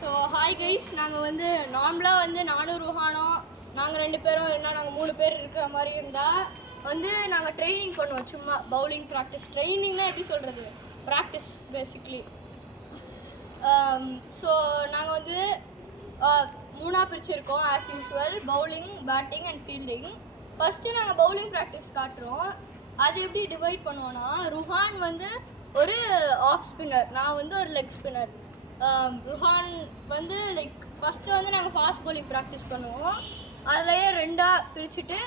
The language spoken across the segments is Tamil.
ஸோ ஹாய் கைஸ், நாங்கள் வந்து நார்மலாக வந்து நானும் ருஹானோ நாங்கள் 2 பேரும் என்ன நாங்கள் 3 பேர் இருக்கிற மாதிரி இருந்தால் வந்து நாங்கள் ட்ரைனிங் பண்ணுவோம். சும்மா பவுலிங் ப்ராக்டிஸ். ட்ரைனிங் தான் எப்படி சொல்கிறது, ப்ராக்டிஸ் பேசிக்லி. ஸோ நாங்கள் வந்து 3ஆக பிரிச்சுருக்கோம் as usual, bowling, batting and fielding. First நாங்கள் பவுலிங் ப்ராக்டிஸ் காட்டுறோம். அது எப்படி டிவைட் பண்ணுவோன்னா, ருஹான் வந்து ஒரு ஆஃப் ஸ்பின்னர், நான் வந்து ஒரு லெக் ஸ்பின்னர். ருஹான் வந்து லைக் ஃபஸ்ட்டு வந்து நாங்கள் ஃபாஸ்ட் பவுலிங் ப்ராக்டிஸ் பண்ணுவோம். அதுலேயே 2ஆக பிரிச்சுட்டு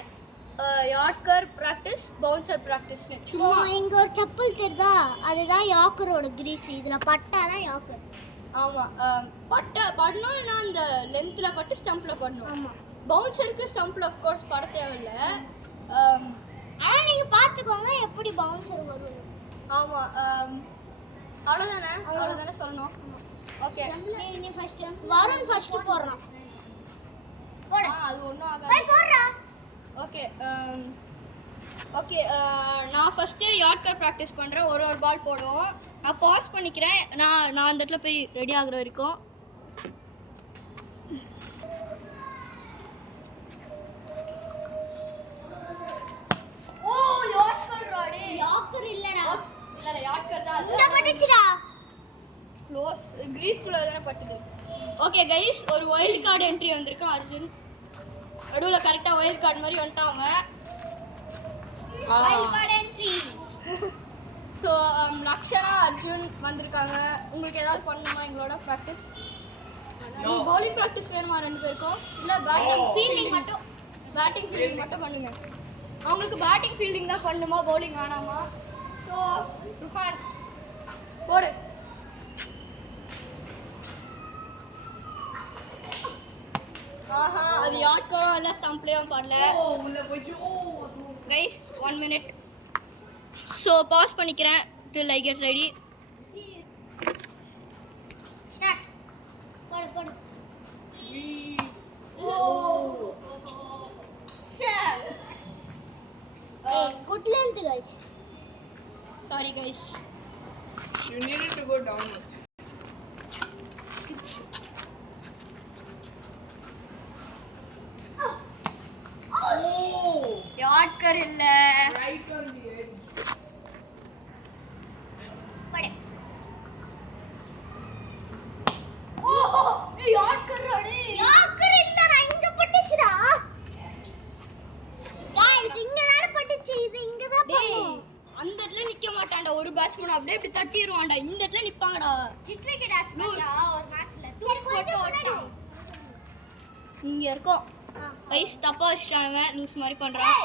யார்க்கர் ப்ராக்டிஸ், பவுன்சர் ப்ராக்டிஸ்னு. சும்மா இங்கே ஒரு செப்பல் தெரியுதா, அதுதான் யாக்கரோட கிரீஸ். இதில் பட்டா தான் யாக்கர். ஆமாம், படணும்னா அந்த லென்த்தில் பட்டு ஸ்டம்பில் படணும். ஆமாம், பவுன்சருக்கு ஸ்டம்பில் ஆஃப்கோர்ஸ் பட தேவையில்லை. ஆனால் நீங்கள் பார்த்துக்கோங்க எப்படி பவுன்சர் வரும். ஆமாம், அவ்வளோதானே சொல்லணும். ஓகே, வருண் ஃபர்ஸ்ட் போடுறான். அது ஒன்றும் ஆகாது. ஓகே, நான் ஃபஸ்ட்டு யார்க்கர் ப்ராக்டிஸ் பண்ணுறேன். ஒரு பால் போடுவோம். நான் பாஸ் பண்ணிக்கிறேன். நான் அந்த இடத்துல போய் ரெடி ஆகுற வரைக்கும். ஓ, யார்க்கர் ராடி. யாக்கர் இல்லடா. இல்ல யார்க்கர் தான். இந்த பட்டுச்சுடா. க்ளோஸ், கிரீஸ்குள்ள தானே பட்டுது. ஓகே கைஸ், ஒரு வைல்ட் கார்டு என்ட்ரி வந்திருக்கான் அர்ஜுன். நடுவில் கரெக்டாக வைல்ட் கார்டு மாதிரி வந்துட்டான் அவன். Wild card entry. So Lakshana, Arjun வந்திருக்காங்க. உங்களுக்கு ஏதாவது பண்ணணுமா எங்களோட ப்ராக்டிஸ்? நீங்கள் பவுலிங் ப்ராக்டிஸ் வேணுமா 2 பேருக்கும்? இல்லை பேட்டிங் ஃபீல்டிங் மட்டும்? பேட்டிங் ஃபீல்டிங் மட்டும் பண்ணுங்க. அவங்களுக்கு பேட்டிங் ஃபீல்டிங் தான் பண்ணுமா, பவுலிங் வேணாமா? ஸோ ருஹான் போடு. ஆஹா, அது யார்க்கரும் இல்லை, ஸ்டம்ப்லேயும் படல. Guys 1 minute. ஸோ பாஸ் பண்ணிக்கிறேன் till I get ready. Start. போடு. Oh sir, good length guys. sorry guys. You needed to go downwards. Yorker இல்ல, Right on the edge. படே. ஓ, யார்க்கர் ராடி. யாக்கர் இல்லடா, இங்க பட்டுச்சுடா. गाइस, இங்க தான் பட்டுச்சு. இது இங்க தான் டேய், பண்ணும். அந்த இடத்துல நிக்க மாட்டான்டா ஒரு பேட்ஸ்மேன். அப்படியே இப்படி தட்டிடுவான்டா. இந்த இடத்துல நிப்பாங்கடா. விக்கெட் ஆச்சு பாத்தியா ஒரு மேட்ச்ல. போட்டு ஓட்டான். இங்க இருக்கோம். கைஸ் தப்பா வச்சிட்டான், லூஸ் மாதிரி பண்றான்.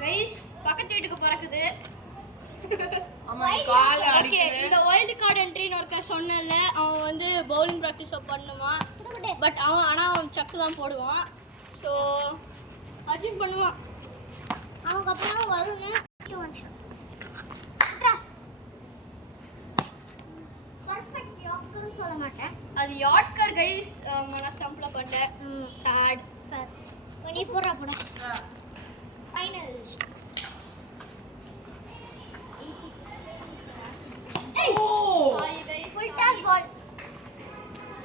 கைஸ் பக்கத்து வீட்டுக்கு பறக்குது. ஆமா, கால் ஓகே, அடிக்குது. இந்த வைல்ட் கார்டு என்ட்ரின்னு ஒருத்தர் சொன்னல, அவன் வந்து பவுலிங் ப்ராக்டிஸ் பண்ணுமா. பட் அவன் சக்கு தான் போடுவான். ஸோ அர்ஜுன் பண்ணுவான். அவங்க அப்புறம் வருண் பர்ஃபெக்ட் யாக்கர் சொல்ல மாட்டேன். அது யார்க்கர் கைஸ், மன ஸ்டம்ப்ல படல. சாட் சார் நீ போறா போடா. Final. Sorry guys, full toss ball.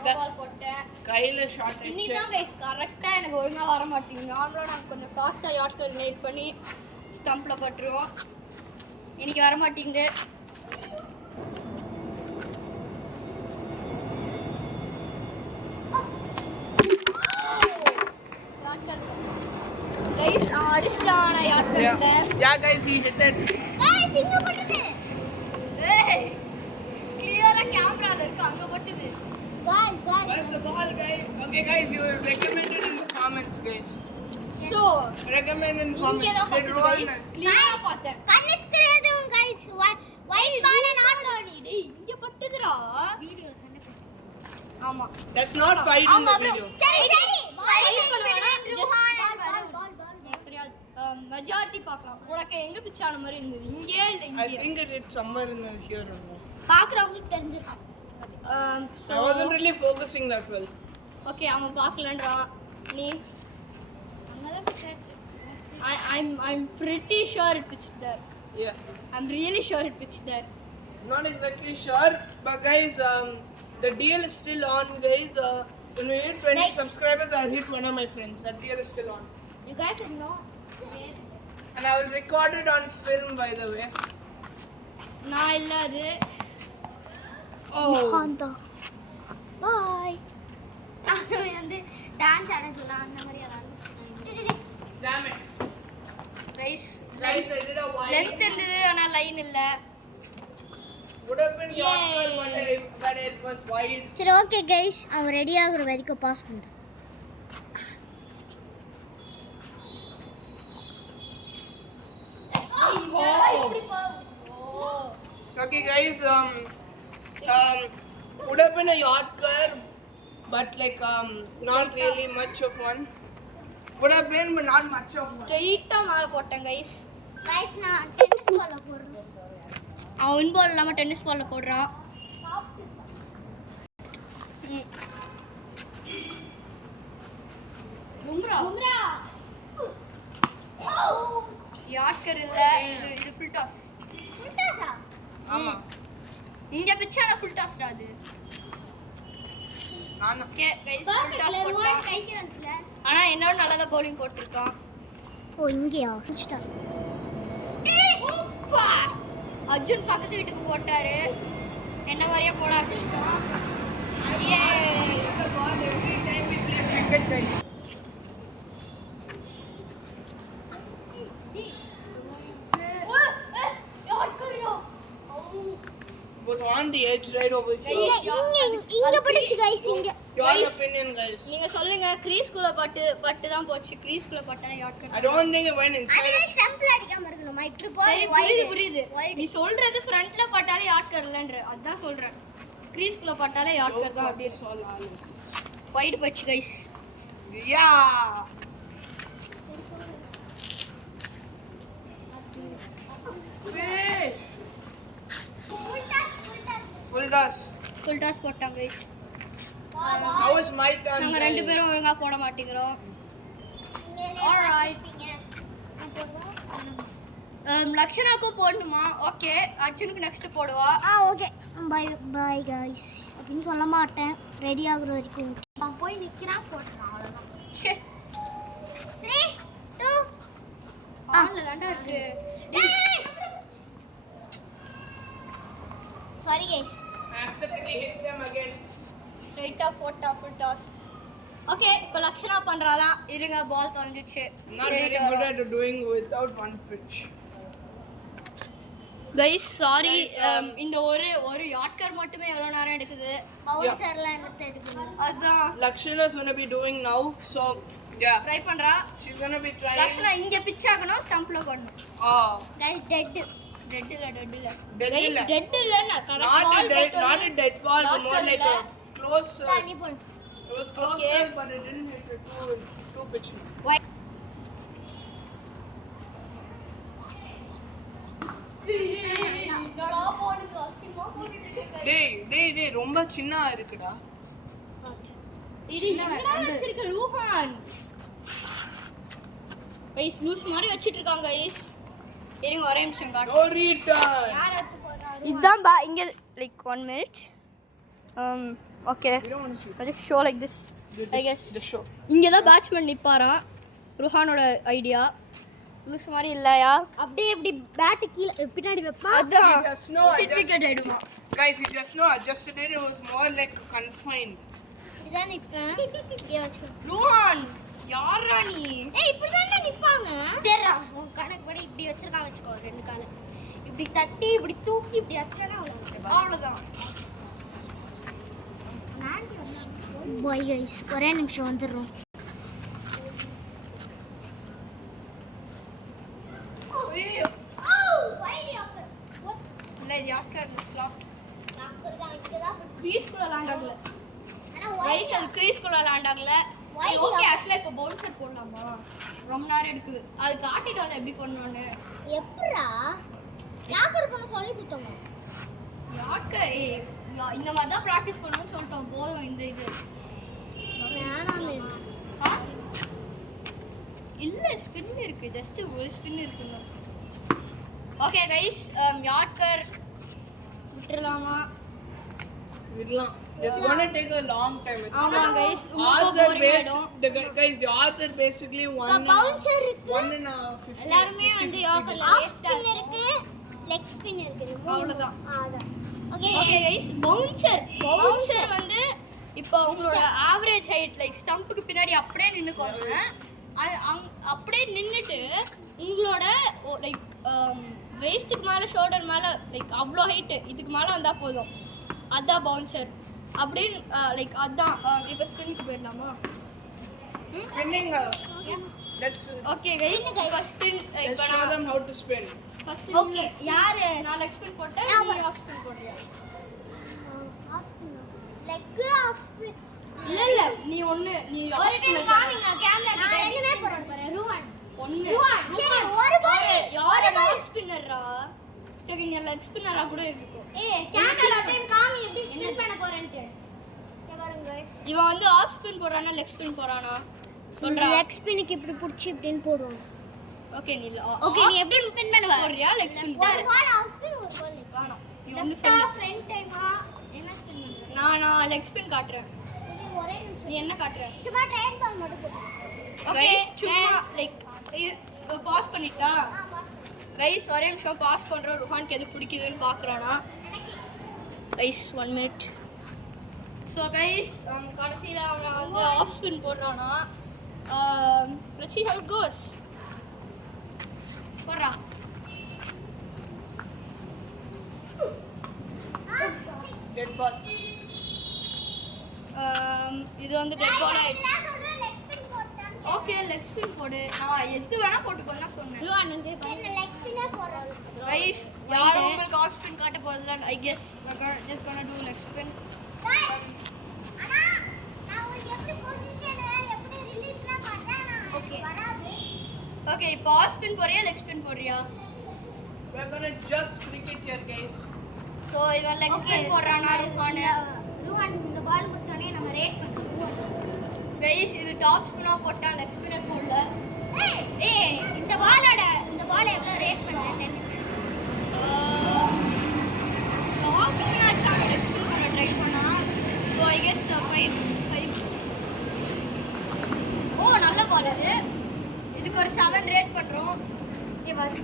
Ball போட்டேன். கையில ஷாட் இன்னைக்கு தான் கைஸ் கரெக்டாக எனக்கு ஒழுங்காக வர மாட்டேங்குது. நார்மலாக நாங்கள் கொஞ்சம் ஃபாஸ்ட்டாக யார்க்கர் மேக் பண்ணி ஸ்டம்பில் பட்டுருவோம். இன்னைக்கு வர மாட்டேங்குது. கைஸ் அடிச்சான யார்க்கர்ல. Yeah guys, he hit it. Guys, இங்க பட்டுது. ஏய், கிளியரா கேமரால இருக்கு, அங்க பட்டுது. Where's the ball, guys? Okay guys, you will recommend it in the comments, guys. So Recommend in இங்கே comments. தான் Did பட்டுது Rohan கைஸ், கிளியரா பார்த்தேன். கண்ணுக்கு தெரியாதும் गाइस. ஒயிட் பால் நாட் ஆடி. டேய் இங்க பட்டுதுடா. வீடியோ சண்டை. ஆமா, let's not fight in the video. சரி தெரியாது. மெஜாரிட்டி பார்க்கலாம். உனக்கு எங்க பிச்சான மாதிரி இருந்தது, இங்கே இல்லை I இங்கே. think it hit somewhere in the here or no. பாக்குறவங்களுக்கு தெரிஞ்சிருக்கும். So I wasn't really focusing that well. Okay அவன் பார்க்கலன்றான். நீ I'm pretty sure it pitched there. Yeah. I'm really sure it pitched there. Not exactly sure, but guys, the deal is still on, guys. When we hit 20 subscribers, I'll hit one of my friends. That deal is still on. You guys should know. And I will record it on film, by the way. நான் இல்ல அது. மகாந்தா பாய் வந்து டான்ஸ் ஆட சொல்லலாம் அந்த மாதிரி யாராவது. Damn it. Guys, Guys, I did a wide. Length இருந்தது ஆனா லைன் இல்ல. Would have been Yorker, but it was wide. சரி ஓகே கைஸ் அவன் ரெடி ஆகுற வரைக்கும் பாஸ் பண்ணுறேன். Okay, guys. Would have been a Yorker, but like not really much of one. Would have been, but not much of one. ஸ்ட்ரைட்டா மேல போட்டேன் guys. கைஸ் நான் டென்னிஸ் பால்ல போடுறேன். அவன் இன் பால் இல்லாம டென்னிஸ் பால்ல போடுறான். பும்ரா யார்க்கர் இல்ல, இது ஃபுல் டாஸ். ஃபுல்டாஸா? ஆமா. இங்க பிச்சான ஃபுல் டாஸ்டா அது. நானா? ஓகே गाइस ஃபுல் டாஸ் போட்டான். கைக்கு வந்துல. ஆனா என்னோட நல்லதா பவுலிங் போட்டுருக்கான். ஓ இங்கயா ஸ்டா. அப்பா அர்ஜுன் பக்கத்து வீட்டுக்கு போட்டாரு. என்ன மாதிரியே போட ஆரம்பிச்சிட்டான். ஏ The ball every time we play cricket, guys. Was on the edge right over here. இங்க படிச்சு கைஸ் இங்க. Your Guys. opinion, guys. நீங்க சொல்லுங்க கிரீஸ்குள்ள பட்டு தான் போச்சு. கிரீஸ்குள்ள பட்டானே yorker. I don't think it went inside. அதுவே ஸ்டம்ப்ல அடிக்காம இருக்கணுமா? இப்படி போய் புரியுது. நீ சொல்றது ஃப்ரண்ட்ல பட்டாலே யார்க்கர் இல்லன்ற. அதான் சொல்றேன். கிரீஸ்குள்ள பட்டாலே யார்க்கர் தான் அப்படியே. That's all I know. Wide பட்ச் guys. Yeah. Fish. Full toss. Full toss போட்டாங்க guys. Now it's my turn. நாங்க ரெண்டு பேரும் ஒழுங்கா போட மாட்டேங்கிறோம். Alright. லக்ஷனாக்கு போடணுமா? ஓகே அர்ஜுனுக்கு நெக்ஸ்ட் போடுவா. ஓகே பை பை கைஸ் அப்படின்னு சொல்ல மாட்டேன். ரெடி ஆகுற வரைக்கும் நான் போய் நிக்கிறான் போட்டுறான் அவ்வளவுதான். ஷே 3 2 ஆன்ல தாண்டா இருக்கு. Sorry guys. I accidentally hit them again. ஸ்ட்ரைட்டா போட்டா ஃபுல் டாஸ். ஓகே இப்போ லக்ஷனா பண்றாளா? இருங்க பால் தொலைஞ்சிச்சு. I'm not very good at doing without one pitch. Guys sorry இந்த ஒரு யார்க்கர் மட்டுமே எவ்வளவு நேரம் எடுக்குது. பவுன்சர்ல என்ன எடுக்கணும்? அதான் Lakshana's gonna be doing now, so yeah, try பண்றா. she's gonna be trying. Lakshana இங்க பிட்ச் ஆகணும், ஸ்டம்ப்ல பண்ணனும். Oh, guys dead. டெட் இல்ல Dead கைஸ் இல்ல. டெட் இல்லன்னா not a dead ball, but more like a close. தண்ணி போடு. It was close, Okay. but it didn't hit it too pitch. என்னடா போடுது அசிங்கமா போட்டுட்டு இருக்கே. டேய் ரொம்ப சின்ன இருக்குடா. இது என்னடா வச்சிருக்க ரூஹான்? கைஸ் லூஸ் மாதிரி வச்சிட்டு இருக்காங்க கைஸ். இருங்க ஒரே நிமிஷம் காட்டு. No return. யார் எடுத்து போறாரு? இதான் இங்க like 1 minute. Okay. We don't want to shoot. I'll just show like this. I guess. The show. இங்க தான் பேட்ஸ்மேன் நிப்பாரா. ருஹானோட ஐடியா. லூஸ் மாதிரி இல்லையா? அப்படியே இப்படி பேட் கீழ பின்னாடி வைப்பா. அதான் You just know, விக்கெட் ஆயிடுமா? guys, you just know, adjusted it. It was more like confined. இதான் நிப்பேன். இங்க வச்சுக்கோ. ருஹான் யாரா நீ? ஏய் இப்படி தான் நிப்பாங்க. சரிடா உன் கணக்கு படி இப்படி வச்சிருக்காங்க வெச்சுக்கோ ரெண்டு கால. இப்படி தட்டி இப்படி தூக்கி இப்படி அச்சனா அவ்வளவுதான். பாய் गाइस ஒரே நிமிஷம் வந்துறோம். இல்ல யார்க்கர் ஸ்லாட். டாக்டர் தான் இங்க தான் கிரீஸ்குள்ள லேண்ட் ஆகல. ஆனா கைஸ் அது கிரீஸ்குள்ள லேண்ட் ஆகல. Why ஓகே ஆக்சுவலா இப்போ பவுன்சர் போடலாமா? ரொம்ப நேரம் எடுக்குது. அது காட்டிட்டோம்ல எப்படி பண்ணனும்னு. எப்பறா யாக்கர் பண்ண சொல்லி குத்தோமா? யார்க்கர் இந்த மாதிரி தான் பிராக்டீஸ் பண்ணனும்னு சொல்லிட்டோம். போதும் இந்த இது. வேணாமே. ஆ இல்ல ஸ்பின் இருக்கு, ஜஸ்ட் ஒரு ஸ்பின் இருக்குங்க. ஓகே கைஸ், யார்கர் விட்டுறலாமா? விடலாம். It's gonna take a long time. ஆமா guys, Arthur guys, the Arthur basically one bouncer இருக்கு. 1.5. எல்லாருமே வந்து யார்கர் ஆஃப் ஸ்பின் இருக்கு, லெக் ஸ்பின் இருக்கு. அவ்வளவுதான். அதான். ஓகே. ஓகே கைஸ், பவுன்சர் வந்து இப்போ உங்களோட ஆவரேஜ் ஹைட் லைக் ஸ்டம்புக்கு பின்னாடி அப்படியே நின்னுக்கோங்க. அப்படியே நின்னுட்டு உங்களோட லைக் வேஸ்ட்டுக்கு மேலே ஷோல்டர் மேலே லைக் அவ்வளோ ஹைட்டு இதுக்கு மேலே வந்தால் போதும். அதான் பவுன்சர் அப்படின்னு லைக் அதான். இப்போ ஸ்பின்னுக்கு போயிடலாமா? Spinning. Let's ஓகே கைஸ், இப்போ ஸ்பின் இப்போ show them how to spin. First okay. யாரு நான் லெக் ஸ்பின் போட்டேன், நீ ஆஃப் ஸ்பின் போடுறியா? Off spin leg off spin இல்ல நீ ஒண்ணு நீ ஒரு டைம் காமிங்க கேமரா. நான் ரெண்டுமே போறேன் பாரு. ரூஹான் ஒண்ணு சரி ஒரு பால் யாரு ஆஃப் ஸ்பின்னரா? சரி நீ லெக் ஸ்பின்னரா கூட இருக்கோ. ஏய் கேமரா டைம் காமி எப்படி ஸ்பின் பண்ண போறேன்ட்டு. இங்க பாருங்க गाइस. இவன் வந்து ஆஃப் ஸ்பின் போறானா லெக் ஸ்பின் போறானா சொல்றா. லெக் ஸ்பின்னுக்கு இப்படி புடிச்சு இப்படின்னு போடுவோம். ஓகே நீ ஓகே நீ எப்படி ஸ்பின் பண்ணுவ? போறியா லெக் ஸ்பின்? ஒரு பால் ஆஃப் ஸ்பின் ஒரு பால் வேணாம் நீ ஒன்னு லெஃப்ட் சொல்லு. ஃப்ரண்ட் டைமா என்ன ஸ்பின் பண்ற? நான் லெக் ஸ்பின் காட்றேன், இது ஒரே நிமிஷம். நீ என்ன காட்ற? சும்மா ட்ரைன் பால் மட்டும் போடு. கைஸ் சும்மா லைக் பாஸ் பண்ணிட்டா. கைஸ் ஒரே நிமிஷம் பாஸ் பண்றோம். ருஹானுக்கு எது பிடிக்குதுன்னு பார்க்குறானா. Guys 1 minute. ஸோ கைஸ் கடைசியில் அவன் வந்து ஆஃப் ஸ்பின் போடுறானா. Let's see how it goes. போடுறா. Dead ball. இது வந்து டெட் பால் ஆயிடுச்சு. நான் சொல்றேன் லெக் ஸ்பின் போட்டான். ஓகே லெக் ஸ்பின் போடு. நான் எது வேணா போட்டுக்கோன்னு தான் சொன்னேன். ரூஹான் வந்து என்ன லெக் ஸ்பின்னர் போறான். கைஸ் யாரும் உங்களுக்கு ஆஃப் ஸ்பின் காட்ட போதில்ல. I guess just gonna do leg spin. Guys அண்ணா நான் எப்படி பொசிஷன் எப்படி ரிலீஸ்லாம் பண்றேனா வராது. ஓகே இப்போ ஆஃப் ஸ்பின் போறியா லெக் ஸ்பின் போறியா? We're gonna just cricket here, guys. So இவன் லெக் ஸ்பின் போடுறானா ருஹானு. ரூஹான் இந்த பால் முடிச்சோனே நம்ம ரேட் பண்ணுவோம். கைஸ் இது டாப் ஸ்பின்னா போட்டா லெக் ஸ்பின்னே போடல. ஏய் இந்த பால் எவ்வளவு ரேட் பண்றேன்? 10 டாப் ஸ்பின் ஆச்சா லெக் ஸ்பின் பண்ண ட்ரை பண்ணா. So I guess 5. ஓ நல்ல பால் இது. இதுக்கு ஒரு 7 ரேட் பண்றோம். இங்க பாரு.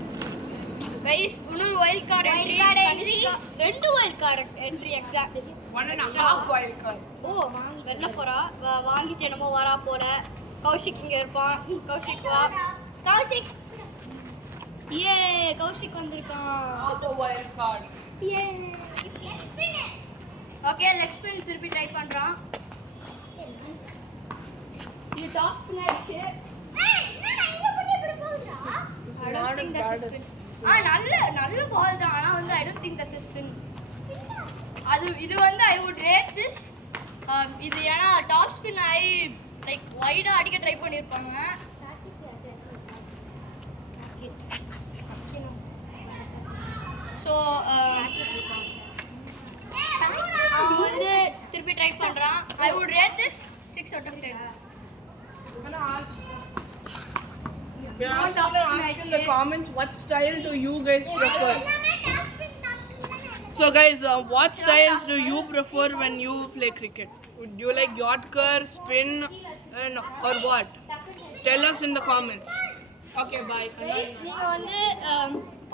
கைஸ் இன்னொரு wild card entry. Kanishka 2 wild card entry exact. 1.5 wild card. ஓ வெல்ல போறா. வாங்கிட்டு என்னமோ வரா போல. கௌஷிக் இங்க இருப்பான். கௌஷிக் வா. கௌஷிக் ஏ கௌஷிக் வந்திருக்கான். Another wild card. A leg spin. Okay leg spin திருப்பி ட்ரை பண்றான். இது டாப் ஸ்பின் ஆயிடுச்சு. ஏய் என்னடா இங்க போட்டு இப்படி போகுதுடா? This I is don't not think as that's bad a spin. as. நல்ல பால் தான். ஆனா வந்து I don't think that's a spin. இது வந்து I would rate this. இது ஏன்னா டாப் ஸ்பின் ஆகி லைக் வைடா அடிக்க ட்ரை பண்ணியிருப்பாங்க. ஸோ அவன் வந்து திருப்பி ட்ரை பண்றான். I would rate this 6 out of 10. We're also gonna ask in the comments what style do you guys prefer. So guys, what styles do you prefer when you play cricket? Would you like Yorker, spin, or what? Tell us in the comments. Okay, bye. Guys, நீங்க வந்து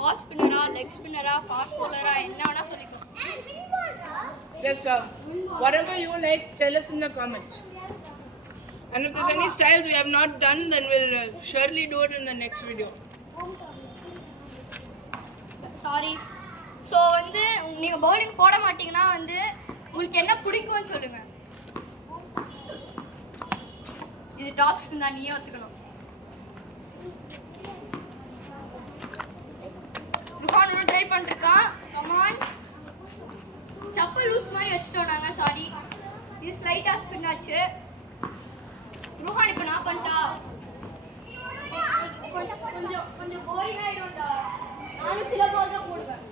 ஆஃப் ஸ்பின்னரா லெக் ஸ்பின்னரா ஃபாஸ்ட் bowler-ஆ என்ன வேணா சொல்லிக்கோ. Yes, whatever you like, tell us in the comments. And if there's any styles we have not done, then we'll surely do it in the next video. Sorry. So வந்து நீங்க பவுலிங் போட மாட்டீங்கன்னா வந்து உங்களுக்கு என்ன பிடிக்கும்னு சொல்லுங்க. இது டாப் ஸ்பின் தான், நீயே ஒத்துக்கணும். ருஹான் ட்ரை பண்ணிருக்கான். கமான். சப்பல் லூஸ் மாதிரி வச்சுட்டோம் நாங்க. சாரி. இது ஸ்லைட்டா ஸ்பின் ஆச்சு. ருஹான் இப்போ நான் பண்ணிட்டா கொஞ்சம் போரிங் ஆயிடும்டா. நானும் சில பால் தான் போடுவேன்.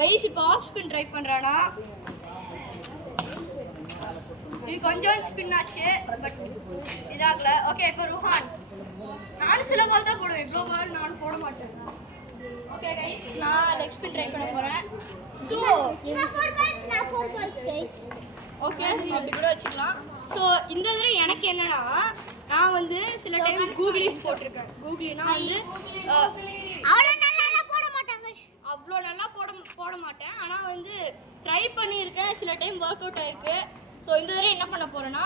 கைஸ் இப்போ ஆஃப் ஸ்பின் ட்ரை பண்றானா. இது கொஞ்சம் ஸ்பின் ஆச்சு பட் இதாகல. ஓகே இப்போ ருஹான். நானும் சில பால் தான் போடுவேன், இவ்வளோ பால் நானும் போட மாட்டேன். ஓகே கைஸ், நான் லெக் ஸ்பின் ட்ரை பண்ண போகிறேன். ஸோ நான் 4 balls கைஸ். ஓகே அப்படி கூட வச்சுக்கலாம். ஸோ இந்த தடவை எனக்கு என்னன்னா, நான் வந்து சில டைம் கூகுளிஸ் போட்டிருக்கேன். கூகுளினா வந்து அவ்வளோ நல்லா போட மாட்டாங்க கைஸ். அவ்வளோ நல்லா போட மாட்டேன், ஆனால் வந்து ட்ரை பண்ணியிருக்கேன். சில டைம் ஒர்க் அவுட் ஆயிருக்கு. ஸோ இந்த தடவை என்ன பண்ண போகிறேன்னா,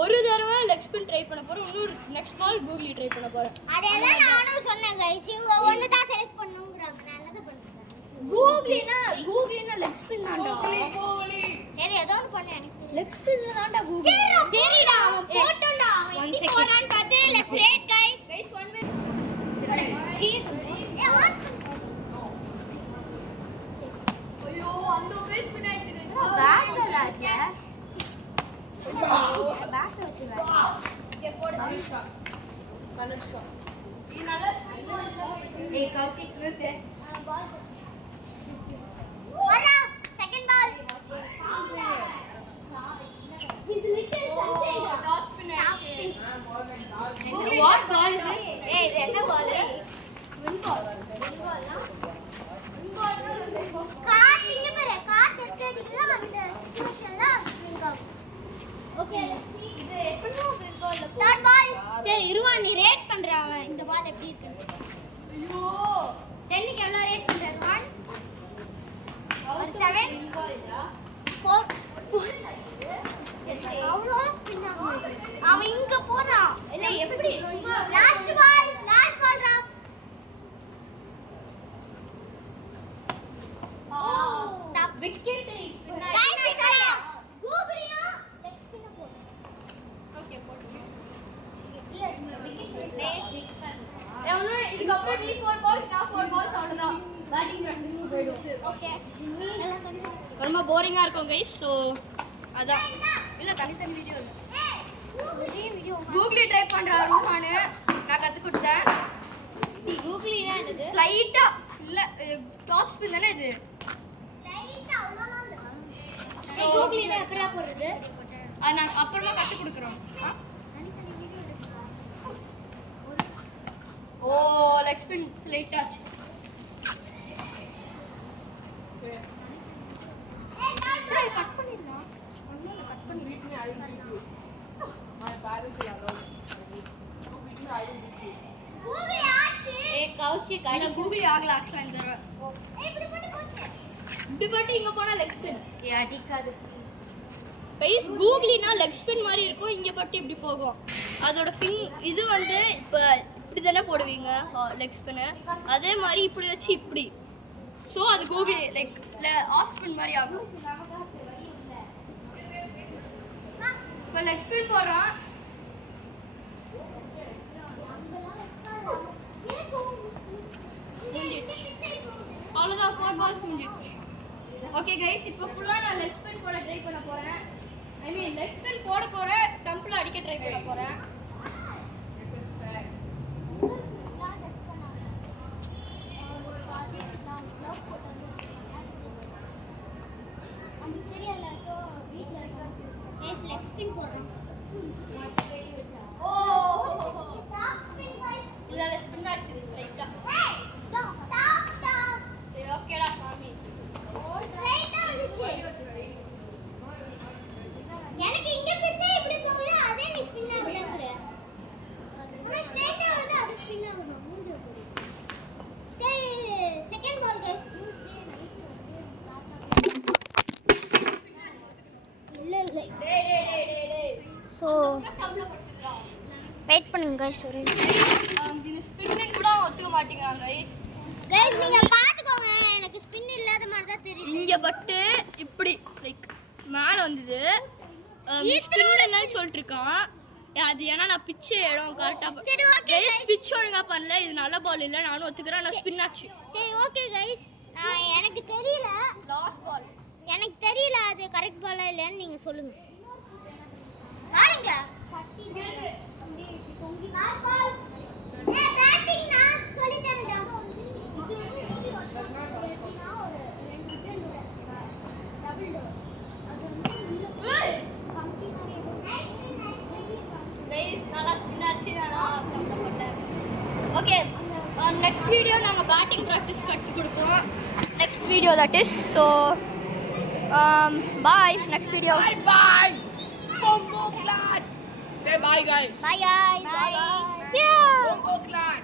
ஒரு தடவை லெக் ஸ்பின் ட்ரை பண்ண போகிறேன், இன்னொரு நெக்ஸ்ட் பால் கூகுளி ட்ரை பண்ண போகிறேன். அதெல்லாம் நானும் சொன்னேன் கைஸ். இவங்க ஒன்று தான் செலக்ட் பண்ணுங்கிறாங்க. நான் என்ன பண்ணுறேன்? கூகுளினா லெக் ஸ்பின் தான்டா. சரி ஏதோ ஒன்று பண்ணு எனக்கு. லெக் ஸ்பின் தான்டா கூகுளி. சரிடா அவன் போட்டோம்டா. அவன் எப்படி போறான்னு பார்த்து let's rate guys. Guys 1 minute. ஐயோ அந்த பேஸ் பின்னாடி பேக்ல ஆச்சு. பேக்ல வச்சு இங்க போடு. கனுஷ்கா இது நல்லா ஏய் கௌஷிக் நிறுத்து. வரா செகண்ட் பால். இது லிட்டில் டாப் ஸ்பின் ஆச்சு. வாட் பால் இது? ஏய் இது என்ன பால்? வின் பால். கார் இங்க பாரு. கார் தட்டடிக்கலாம் அந்த சிச்சுவேஷன்ல வின் ஆகும். ஓகே இது எப்படினோ வின் பால். தேர்ட் பால். சரி இருவா நீ ரேட் பண்ற அவன் இந்த பால் எப்படி இருக்கு? ஐயோ 10 க்கு எவ்வளவு ரேட் பண்ற? 1 7 4 அவ்வளோ ஸ்பின் ஆகும். அவன் இங்க போறான். இல்ல எப்படி? லாஸ்ட் பால் ரா. விக்கெட். गाइस இக்கலையா கூகுளியா லெக் ஸ்பின் போடு. ஓகே போடு. எவ்வளோ இதுக்கு அப்புறம் நீ 4 balls நான் 4 balls அவ்வளவுதான். பேட்டிங் பிராக்டிஸ் போய்டும். ஓகே எல்லாம் தண்ணி. ரொம்ப போரிங்கா இருக்கும் गाइस. சோ அதான் இல்ல தனி வீடியோ இல்ல. ஏய் ஒரே வீடியோ. கூகுளி ட்ரை பண்றா ருஹான். நான் கத்து கொடுத்தேன். கூகுளினா என்னது? ஸ்லைட்டா இல்ல டாப் ஸ்பின் தானே இது. லைட்டா அவ்வளவுதான் இல்ல. So, கூகுளினா எப்பரா போறது? நான் அப்புறமா கத்து கொடுக்குறோம். தனி வீடியோ எடுக்கறா. ஓ லெக் ஸ்பின் ஸ்லைட் டச். சரி கட் பண்ணிடலாம். ஒண்ணும் கட் கூகுளி ஆச்சு. ஏய் கௌஷிக் இல்ல கூகுளி ஆகல ஆக்சுவலா இந்த தடவை. ஏய் இப்படி போட்டு போச்சு. இப்படி போட்டு இங்க போனா லெக் ஸ்பின். ஏ அடிக்காது. கைஸ் கூகுளினா லெக் ஸ்பின் மாதிரி இருக்கும், இங்க பட்டு இப்படி போகும். அதோட இது வந்து இப்போ இப்படி தானே போடுவீங்க லெக் ஸ்பின், அதே மாதிரி இப்படி வச்சு இப்படி. ஸோ அது கூகுளி லைக் ஆஃப் ஸ்பின் மாதிரி ஆகும். இப்போ லெக் ஸ்பின் போடுறோம். அவ்வளோதான் 4 balls முடிஞ்சிச்சு. ஓகே கைஸ் இப்போ ஃபுல்லாக நான் லெக் ஸ்பின் போட ட்ரை பண்ண போகிறேன். ஐ மீன் லெக் ஸ்பின் போட போகிறேன், ஸ்டம்பில் அடிக்க ட்ரை பண்ண போகிறேன். ஓ இல்லை ஸ்பின் ஆச்சு ஸ்ட்ரைட்டாக. சரி ஓகேடா சாமி. எனக்கு இங்க பிச்சை இப்படி போகுது, அதே நீ ஸ்பின் ஆகுற. ஆனா ஸ்ட்ரைட்டா வருது, அது ஸ்பின் ஆகுது. மூஞ்ச போடு. சரி செகண்ட் பால் गाइस. இல்ல டேய் சோ ஸ்டம்பில் பட்டுதுடா. வெயிட் பண்ணுங்க गाइस ஒரு இது ஸ்பின்னு கூட ஒத்துக்க மாட்டேங்கிறாங்க கைஸ். गाइस நீங்க பாத்துக்கோங்க, எனக்கு ஸ்பின் இல்லாத மாதிரி தான் தெரியுது. இங்க பட்டு இப்படி லைக் மேல வந்தது. ஸ்பின் இல்லைன்னு சொல்லிட்டு இருக்கான். அது ஏன்னா நான் பிச்சை இடம் கரெக்டா சரி ஓகே கைஸ் பிச் ஒழுங்கா பண்ணல. இது நல்ல பால் இல்ல, நானும் ஒத்துக்கிறேன். நான் ஸ்பின் ஆச்சு. சரி ஓகே गाइस எனக்கு தெரியல, லாஸ்ட் பால் எனக்கு தெரியல அது கரெக்ட் பாலா இல்லன்னு நீங்க சொல்லுங்க. வாங்க பேட்டிங் நான் சொல்லி தரேன்டா. இது டபுள் டோர். அது வந்து உள்ள கம்பி மாதிரி ஓகே நெக்ஸ்ட் வீடியோ நாங்கள் பேட்டிங் ப்ராக்டிஸ் கற்றுக் கொடுப்போம் next video that is so bye next video Bye. Bombo Clan. Say bye, guys. Bye guys. Bye. Yeah. Bombo Clan.